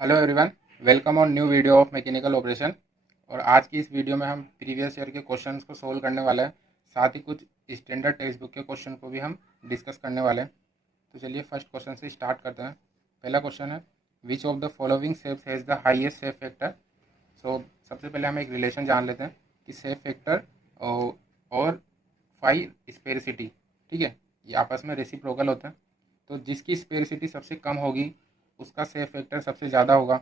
Hello everyone, welcome on new video of mechanical operation. और आज की इस वीडियो में हम प्रीवियस ईयर के क्वेश्चंस को सोल्व करने वाले हैं। साथ ही कुछ स्टैंडर्ड टेक्स्ट बुक के क्वेश्चन को भी हम डिस्कस करने वाले हैं। तो चलिए फर्स्ट क्वेश्चन से स्टार्ट करते हैं। पहला क्वेश्चन है, which of the following shapes has the highest shape factor. So सबसे पहले हम एक रिलेशन जान लेते हैं कि शेप फैक्टर और फाई स्पेरिसिटी, ठीक है, ये आपस में रेसिप्रोकल होते हैं। तो जिसकी स्पेरिसिटी सबसे कम होगी उसका शेप फैक्टर सबसे ज़्यादा होगा।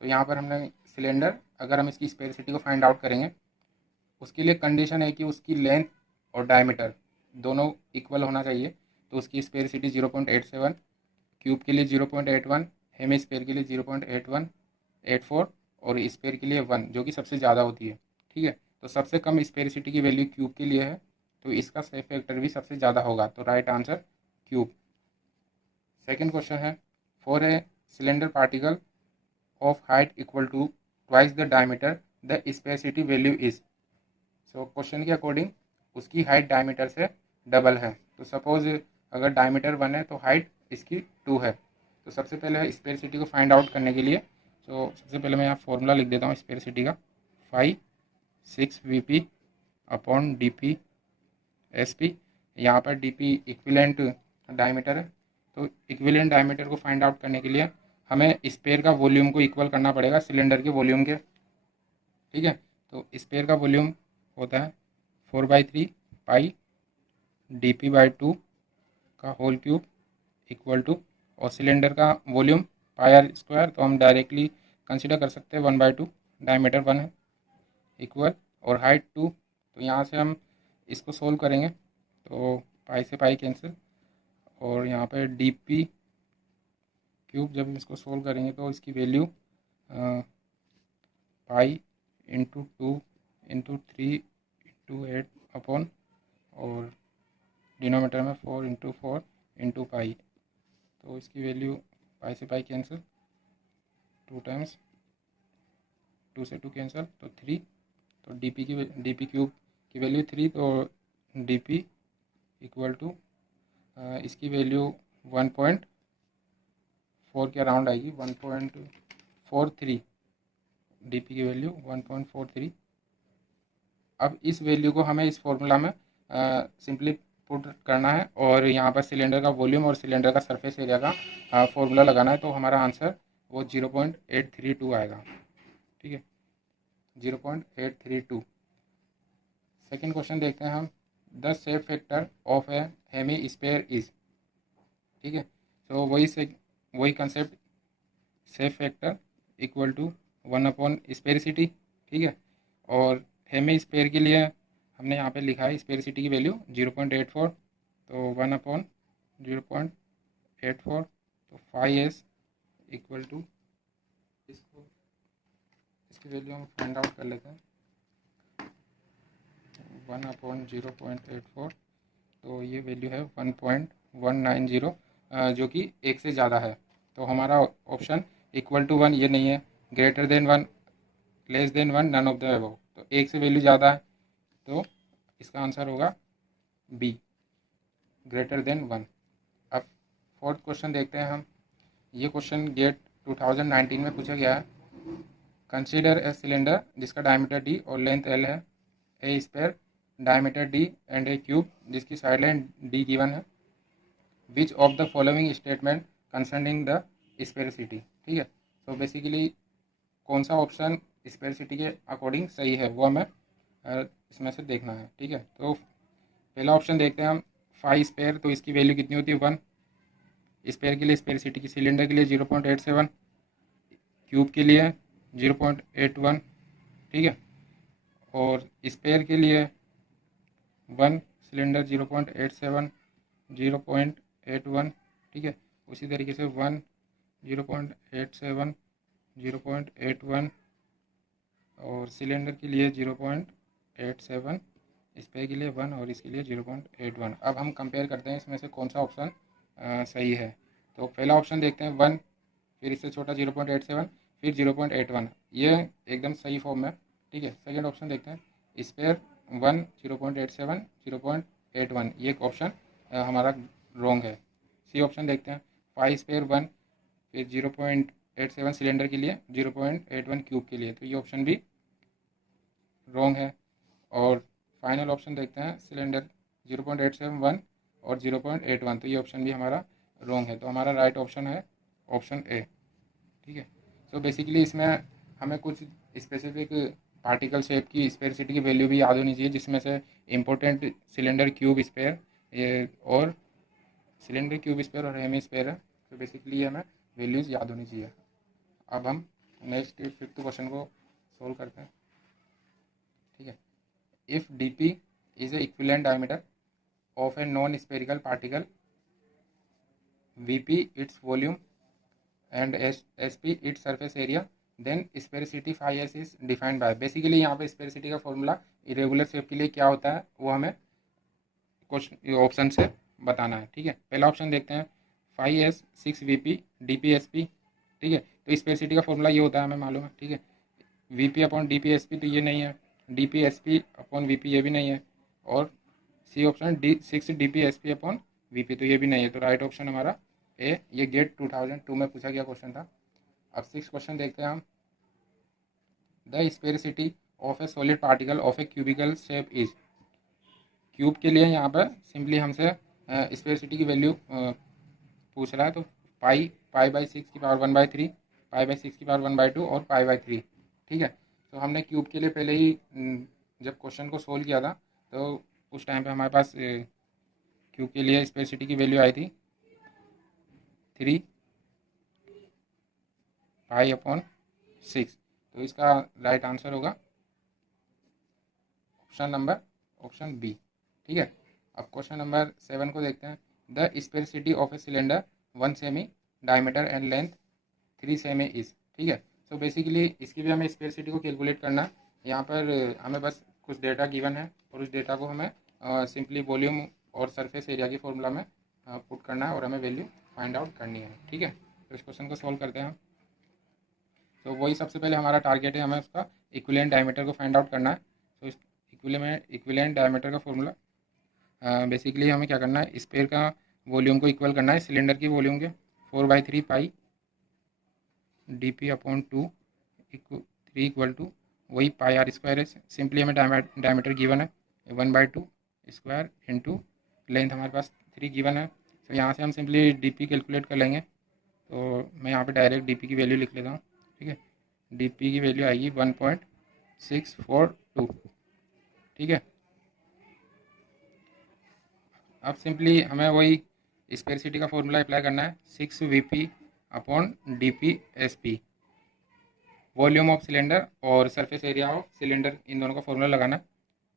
तो यहाँ पर हमने सिलेंडर, अगर हम इसकी स्पेरिसिटी को फाइंड आउट करेंगे, उसके लिए कंडीशन है कि उसकी लेंथ और डायमीटर दोनों इक्वल होना चाहिए। तो उसकी स्पेरिसिटी 0.87, क्यूब के लिए 0.81, हेमी स्पेयर के लिए 0.8184 और स्पेयर के लिए 1, जो कि सबसे ज़्यादा होती है। ठीक है, तो सबसे कम स्पेरिसिटी की वैल्यू क्यूब के लिए है, तो इसका शेप फैक्टर भी सबसे ज़्यादा होगा। तो right answer cube. Second question है, for a cylinder particle of height equal to twice the diameter, the spacity value is। So question के अकॉर्डिंग उसकी हाइट डायमीटर से डबल है। तो सपोज अगर डायमीटर 1 है तो हाइट इसकी 2 है। तो सबसे पहले स्पेसिटी को फाइंड आउट करने के लिए, तो सबसे पहले मैं यहाँ फॉर्मूला लिख देता हूँ स्पेसिटी का, 5/6 VP अपॉन DP SP। यहाँ पर DP इक्विलेंट डायमीटर है। तो इक्विलेंट डायमीटर को फाइंड आउट करने के लिए हमें स्पेयर का वॉल्यूम को इक्वल करना पड़ेगा सिलेंडर के वॉल्यूम के। ठीक है, तो स्पेयर का वॉल्यूम होता है 4/3 π/DP/2 का होल क्यूब इक्वल टू, और सिलेंडर का वॉल्यूम πr², तो हम डायरेक्टली कंसिडर कर सकते हैं 1/2, डायमीटर 1 है, इक्वल, और हाइट 2। तो यहाँ से हम इसको सोल्व करेंगे तो पाई से पाई कैंसिल, और यहाँ पे DP क्यूब जब इसको सोल्व करेंगे तो इसकी वैल्यू π×2×3×8 अपॉन, और डिनोमीटर में 4×4×π। तो इसकी वैल्यू पाई से पाई कैंसिल, 2 टाइम्स 2 से 2 कैंसिल, तो 3। तो DP क्यूब की वैल्यू 3, तो DP इक्वल टू इसकी वैल्यू 1.4 के अराउंड आएगी, 1.43। DP की वैल्यू 1.43। अब इस वैल्यू को हमें इस फॉर्मूला में सिंपली पुट करना है, और यहाँ पर सिलेंडर का वॉल्यूम और सिलेंडर का सरफेस एरिया का फॉर्मूला लगाना है। तो हमारा आंसर वो 0.832 आएगा। ठीक है, 0.832। सेकेंड क्वेश्चन देखते हैं हम, the shape factor of a hemisphere is. ठीक है, तो वही concept, shape factor equal to 1 upon sphericity. ठीक है, और हेमी स्पेयर के लिए हमने यहाँ पे लिखा है स्पेरिसिटी की वैल्यू 0.84, तो 1/0.84, तो 5s इक्वल टू, इसकी वैल्यू हम फाइंड आउट कर लेते हैं, 1/0.84, तो ये वैल्यू है 1.190, जो कि 1 से ज़्यादा है। तो हमारा ऑप्शन इक्वल टू 1 ये नहीं है, greater than 1, less than 1, none of the above. तो 1 से वैल्यू ज़्यादा है, तो इसका आंसर होगा बी, ग्रेटर देन 1। अब फोर्थ क्वेश्चन देखते हैं हम। ये क्वेश्चन गेट 2019 में पूछा गया है। कंसीडर ए सिलेंडर जिसका डायमीटर D और लेंथ L है, a sphere diameter D and a cube जिसकी साइड लाइन D गिवन है। Which of the following statement concerning the sphericity. ठीक है, तो बेसिकली कौन सा ऑप्शन स्पेरिसिटी के अकॉर्डिंग सही है वो हमें इसमें से देखना है। ठीक है, तो पहला ऑप्शन देखते हैं हम, 5 स्पेयर, तो इसकी वैल्यू कितनी होती है 1 स्पेयर के लिए स्पेरिसिटी की। सिलेंडर के लिए 0.87, क्यूब के लिए 0.81। ठीक है, और स्पेयर के लिए 1, सिलेंडर 0.87, 0.81। ठीक है, उसी तरीके से 1, 0.87, 0.81, और सिलेंडर के लिए 0.87, स्पेयर के लिए 1, और इसके लिए 0.81। अब हम कंपेयर करते हैं इसमें से कौन सा ऑप्शन सही है। तो पहला ऑप्शन देखते हैं 1, फिर इससे छोटा 0.87, फिर 0.81, ये एकदम सही फॉर्म में। ठीक है, सेकेंड ऑप्शन देखते हैं, स्पेयर 1, 0.87, 0.81, ये ऑप्शन हमारा रॉन्ग है। सी ऑप्शन देखते हैं, 5 स्पेयर 1, फिर 0.87 सिलेंडर के लिए, 0.81 क्यूब के लिए, तो ये ऑप्शन भी रॉन्ग है। और फाइनल ऑप्शन देखते हैं, सिलेंडर 0.871 और 0.81, तो ये ऑप्शन भी हमारा रॉन्ग है। तो हमारा राइट ऑप्शन है ऑप्शन ए। ठीक है। सो बेसिकली इसमें हमें कुछ स्पेसिफिक पार्टिकल शेप की स्पेरिसिटी की वैल्यू भी याद होनी चाहिए, जिसमें से इम्पोर्टेंट सिलेंडर क्यूब स्पेयर ये और सिलेंडर क्यूब स्पेयर और हेमी स्पेयर है। तो बेसिकली हमें वैल्यूज़ याद होनी चाहिए। अब हम नेक्स्ट 5th क्वेश्चन को सोल्व करते हैं। ठीक है। If D P is a equivalent diameter of a non spherical particle, V P its volume and S P its surface area, then sphericity phi S is defined by. Basically यहाँ पे स्पेरिसिटी का formula irregular shape के लिए क्या होता है वो हमें क्वेश्चन ऑप्शन से बताना है। ठीक है। पहला ऑप्शन देखते हैं, phi S 6 V P D P S P. ठीक है। तो स्पेरिसिटी का फॉर्मूला ये होता है, हमें मालूम है। ठीक है। V P upon D P S P तो ये नहीं है, D P S P upon V P ये भी नहीं है, और C option D6 D P S P upon V P तो ये भी नहीं है। तो राइट ऑप्शन हमारा ए। ये गेट 2002 में पूछा गया क्वेश्चन था। अब 6th क्वेश्चन देखते हैं हम, the sphericity of a solid particle of a cubical shape is. Cube के लिए यहाँ पर सिंपली हमसे स्पेरिसिटी की वैल्यू पूछ रहा है, तो पाई/6 की पावर 1/3, पाई/6 की पावर 1/2 और पाई/3। ठीक है। तो हमने क्यूब के लिए पहले ही जब क्वेश्चन को सोल्व किया था तो उस टाइम पे हमारे पास क्यूब के लिए स्पेरिसिटी की वैल्यू आई थी 3 पाई/6। तो इसका राइट आंसर होगा ऑप्शन बी। ठीक है। अब क्वेश्चन नंबर 7 को देखते हैं, the sphericity of a cylinder 1 सेमी डायमीटर एंड लेंथ 3 सेमी इज। ठीक है। सो बेसिकली इसकी भी हमें स्पेरिसिटी को कैलकुलेट करना है। यहाँ पर हमें बस कुछ डेटा गिवन है और उस डेटा को हमें सिंपली वॉल्यूम और सरफेस एरिया की फॉर्मूला में पुट करना है और हमें वैल्यू फाइंड आउट करनी है। ठीक है। तो इस क्वेश्चन को सॉल्व करते हैं हम। तो वही सबसे पहले हमारा टारगेट है, हमें उसका इक्विवेलेंट डायमीटर को फाइंड आउट करना है। तो इस इक्विवेलेंट डायमीटर का फॉर्मूला बेसिकली हमें क्या करना है, स्पेयर का वॉल्यूम को इक्वल करना है सिलेंडर की वॉल्यूम के, 4/3 pi D P upon 2 3 equal to वही पाई आर स्क्वायर है। सिंपली हमें डायमीटर गिवन है 1/2 स्क्वायर इंटू लेंथ हमारे पास 3 गिवन है। तो यहाँ से हम सिंपली डी पी कैलकुलेट कर लेंगे। तो मैं यहाँ पे डायरेक्ट डी पी की वैल्यू लिख लेता हूँ। ठीक है। डी पी की वैल्यू आएगी 1.642। ठीक है। अब सिंपली हमें वही स्पेरिसिटी का फॉर्मूला अप्लाई करना है, 6 V P upon D P S P, volume of cylinder और सरफेस एरिया ऑफ सिलेंडर, इन दोनों का फॉर्मूला लगाना है,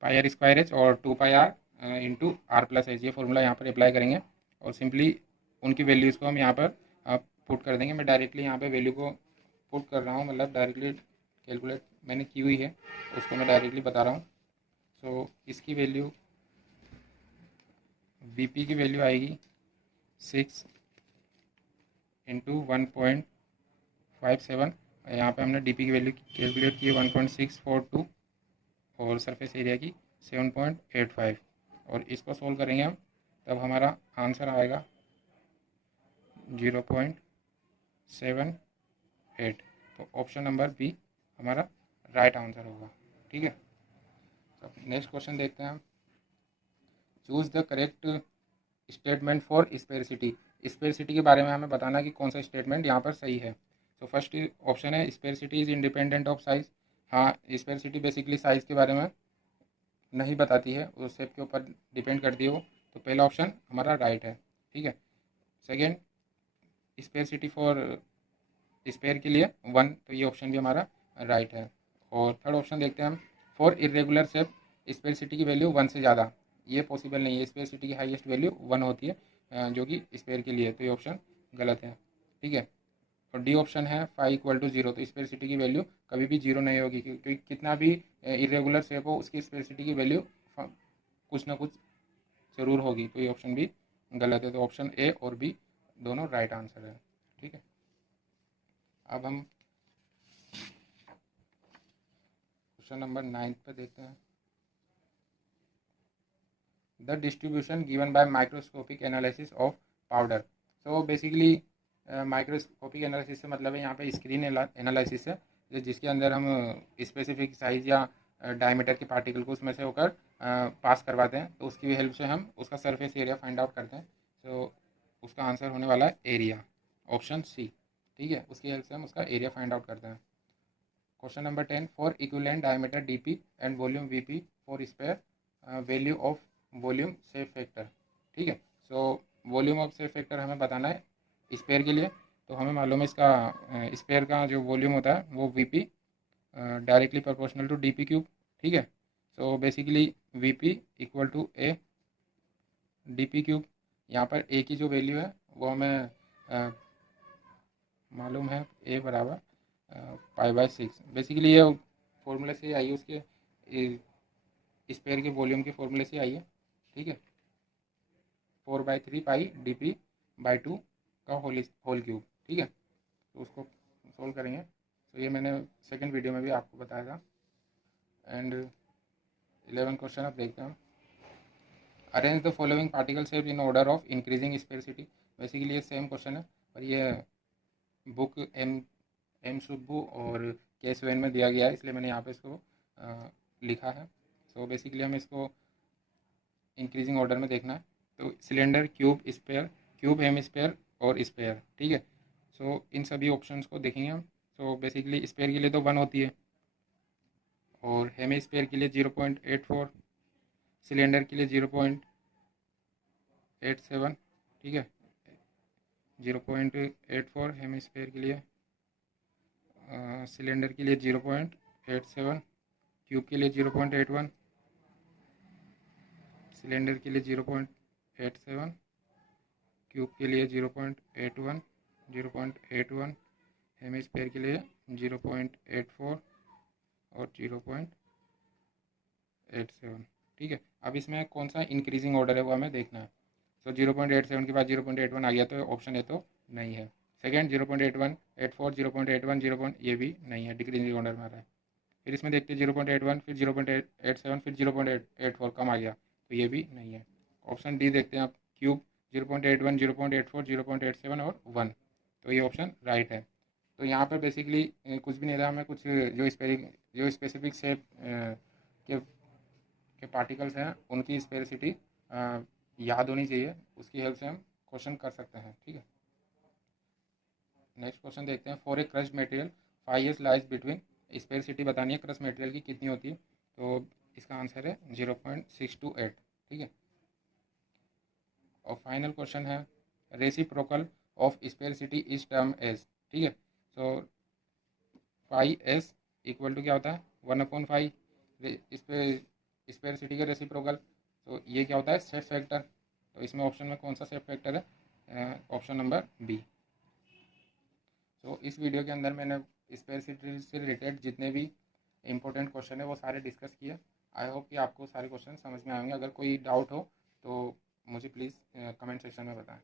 पाई आर स्क्वायर एच और 2 pi R into R plus H. ये फॉर्मूला यहाँ पर अप्लाई करेंगे और सिंपली उनकी वैल्यूज़ को हम यहाँ पर पुट कर देंगे। मैं डायरेक्टली यहाँ पे वैल्यू को पुट कर रहा हूँ, मतलब डायरेक्टली कैलकुलेट मैंने की हुई है, उसको मैं डायरेक्टली बता रहा हूँ। सो इसकी वैल्यू वी पी की वैल्यू आएगी 6 इंटू 1.57। यहाँ पे हमने डी पी की वैल्यू कैलकुलेट की है 1.642 और सरफेस एरिया की 7.85, और इसको सोल्व करेंगे हम, तब हमारा आंसर आएगा 0.78। तो ऑप्शन नंबर बी हमारा राइट आंसर होगा। ठीक है। तो नेक्स्ट क्वेश्चन देखते हैं हम, choose the correct statement for sphericity. Sphericity के बारे में हमें बताना है कि कौन सा स्टेटमेंट यहाँ पर सही है। तो फर्स्ट ऑप्शन है, स्पेरिसिटी इज इंडिपेंडेंट ऑफ साइज। हाँ, स्पेरिसिटी बेसिकली साइज़ के बारे में नहीं बताती है, उस शेप के ऊपर डिपेंड करती है वो। तो पहला ऑप्शन हमारा राइट है। ठीक है। सेकेंड, स्पेरिसिटी फॉर स्पेयर के लिए 1, तो ये ऑप्शन भी हमारा राइट है। और थर्ड ऑप्शन देखते हैं हम, फॉर इरेगुलर शेप स्पेरिसिटी की वैल्यू 1 से ज़्यादा, ये पॉसिबल नहीं है। स्पेरिसिटी की हाईएस्ट वैल्यू 1 होती है जो कि स्पेयर के लिए, तो ये ऑप्शन गलत है। ठीक है। और डी ऑप्शन है 5=0, तो स्पेरिसिटी की वैल्यू कभी भी 0 नहीं होगी, क्योंकि कितना भी इरेगुलर शेप हो उसकी स्पेरिसिटी की वैल्यू कुछ ना कुछ ज़रूर होगी, तो ये ऑप्शन भी गलत है। तो ऑप्शन ए और बी दोनों राइट आंसर है। ठीक है। अब हम क्वेश्चन नंबर 9 पे देखते हैं, the distribution given by microscopic analysis of powder. तो बेसिकली माइक्रोस्कोपिक एनालिसिस से मतलब है यहाँ पे स्क्रीन एनालिसिस है, जिसके अंदर हम स्पेसिफिक साइज या डायमीटर के पार्टिकल को उसमें से होकर पास करवाते हैं, तो उसकी हेल्प से हम उसका सरफेस एरिया फाइंड आउट करते हैं। तो उसका आंसर होने वाला है एरिया, ऑप्शन सी। ठीक है, उसकी हेल्प से हम उसका एरिया फाइंड आउट करते हैं। Question number 10, for equivalent diameter DP and volume VP for sphere value of volume shape factor. ठीक है, so volume of shape factor हमें बताना है स्पेयर के लिए। तो हमें मालूम है इसका स्पेयर का जो वॉल्यूम होता है वो VP directly proportional to DP cube. ठीक है, so basically VP equal to A DP cube. यहाँ पर ए की जो वैल्यू है वो हमें मालूम है, ए बराबर π/6। बेसिकली ये फॉर्मूले से आई है, उसके स्पेयर के वॉल्यूम के फॉर्मूले से आई है। ठीक है, 4/3 पाई dp/2 का होल क्यूब। ठीक है, तो उसको सोल्व करेंगे। तो ये मैंने सेकंड वीडियो में भी आपको बताया था। एंड 11 क्वेश्चन आप देखते हैं। Arrange the following particle shape in order of increasing sphericity. Basically ये सेम क्वेश्चन है, पर ये बुक एम सुब्बू और के एस वेन में दिया गया है, इसलिए मैंने यहाँ पे इसको लिखा है। सो बेसिकली हमें इसको इंक्रीजिंग ऑर्डर में देखना है। तो सिलेंडर, क्यूब, स्पेयर, क्यूब, हेम स्पेयर और स्पेयर। ठीक है, सो इन सभी ऑप्शंस को देखेंगे हम। सो बेसिकली स्पेयर के लिए तो 1 होती है, और हेम स्पेयर के लिए 0.84, सिलेंडर के लिए 0.87। ठीक है, 0.84 हेम स्पेयर के लिए, सिलेंडर के लिए 0.87, क्यूब के लिए 0.81, सिलेंडर के लिए 0.87, क्यूब के लिए 0.81, 0.81, हेम स्पेयर के लिए 0.84 और 0.87। ठीक है, अब इसमें कौन सा इंक्रीजिंग ऑर्डर है वो हमें देखना है। तो 0.87 के बाद 0.81 आ गया, तो ऑप्शन ए तो नहीं है। सेकेंड 0.81, 84, 0.81, 0. ये भी नहीं है, डिक्रीजिंग ऑर्डर में आ रहा है। फिर इसमें देखते हैं 0.81, फिर 0.87, फिर 0.84 कम आ गया, तो ये भी नहीं है। ऑप्शन डी देखते हैं आप, क्यूब, 0.81, 0.84, 0.87 और 1। तो ये ऑप्शन राइट है। तो यहाँ पर बेसिकली कुछ भी नहीं रहा, हमें कुछ जो स्पेसिफिक शेप के पार्टिकल्स हैं उनकी स्पेसिटी याद होनी चाहिए, उसकी हेल्प से हम क्वेश्चन कर सकते हैं। ठीक है, नेक्स्ट क्वेश्चन देखते हैं। For a crushed material 5 lies between, sphericity बतानी है क्रस्ट मटेरियल की कितनी होती है। तो इसका आंसर है 0.628। ठीक है, और फाइनल क्वेश्चन है, reciprocal of sphericity is termed as. ठीक है, सो 5s इक्वल टू क्या होता है, 1/5 स्पेसिटी का रेसिप्रोकल। तो ये क्या होता है, शेप फैक्टर। तो इसमें ऑप्शन में कौन सा शेप फैक्टर है, ऑप्शन नंबर बी। तो इस वीडियो के अंदर मैंने स्पेसिटी से रिलेटेड जितने भी इंपॉर्टेंट क्वेश्चन है वो सारे डिस्कस किए। आई होप कि आपको सारे क्वेश्चन समझ में आएंगे। अगर कोई डाउट हो तो मुझे प्लीज़ कमेंट सेक्शन में बताएं।